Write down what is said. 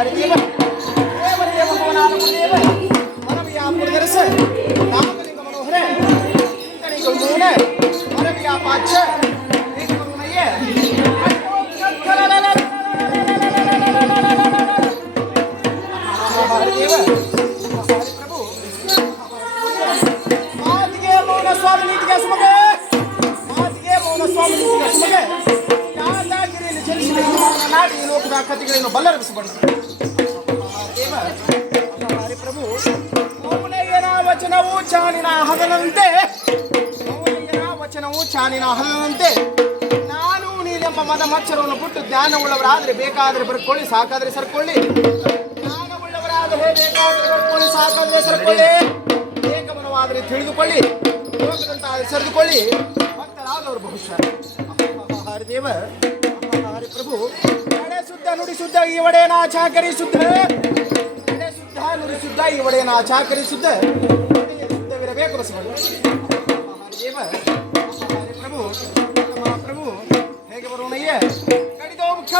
ಹರಿದೇವ ದೇವರಿಗೆ ಭಗವನಾದ ದೇವ ಮನವಿಯ ಪುರದರಸ ನಾಮಲಿಂಗ ಮನೋಹರ ಇಂತನಿಗಳು ಮೂಲ ಮನವಿಯ ಪಾಚ ದೇವರುನಯ್ಯ ಹರಿದೇವ ಹರಿಪ್ರಭು ಮಾತಿಗೆ ಮೌನ ಸ್ವಾಮಿ ನೀತಿಗೆ ಸುಮಗೆ ಮಾತಿಗೆ ಮೌನ ಸ್ವಾಮಿ ನೀತಿಗೆ ಸುಮಗೆ ಯಾದಾಗಿರಿಯಲ್ಲಿ ಜನಿಸಿದ ನಾಡಿ ಲೋಕದ ಕಥೆಗಳನ್ನು ಬಲ್ಲರಬಿಸಬಡಿಸಿದೆ ಹರಿಪ್ರಭು ಮೌನಯ್ಯನ ವಚನವು ಚಾನಿನ ಹಗಲಂತೆ ಮೌನಯ್ಯನ ವಚನವು ಚಾನಿನ ಹಗಲಂತೆ ನಾನು ನೀನೆಂಬ ಮದ ಮಚ್ಚರವನ್ನು ಬಿಟ್ಟು ಜ್ಞಾನವುಳ್ಳವರಾದರೆ ಬೇಕಾದರೆ ಬರ್ಕೊಳ್ಳಿ ಸಾಕಾದರೆ ಸರ್ಕೊಳ್ಳಿ ಜ್ಞಾನವುಳ್ಳವರಾದರೆ ಬೇಕಾದರೆ ಬರ್ಕೊಳ್ಳಿ ಸಾಕಾದರೆ ಸರ್ಕೊಳ್ಳಿ ಏಕಮನವಾದರೆ ತಿಳಿದುಕೊಳ್ಳಿ ಲೋಕದಂತಾದರೆ ಸರಿದುಕೊಳ್ಳಿ ಭಕ್ತರಾದವರು ಬಹುಶಃ ಹರಿದೇವ ಹರಿಪ್ರಭು ನಡೆ ಶುದ್ಧ ನುಡಿ ಶುದ್ಧ ಈ ಒಡೆಯನ ಚಾಕರಿ ಶುದ್ಧ ನಡೆ ಶುದ್ಧ ನುಡಿ ಶುದ್ಧ ಈ ಒಡೆಯನ ಚಾಕರಿ ಶುದ್ಧ ಶುದ್ಧವಿರಬೇಕು ರಸಗಳು ಹರಿದೇವ ಹರಿಪ್ರಭು ಮಹಾಪ್ರಭು ಹೇಗೆ ಬರೋಣಯ್ಯ ಕಡಿದೋ ಮುಖ್ಯ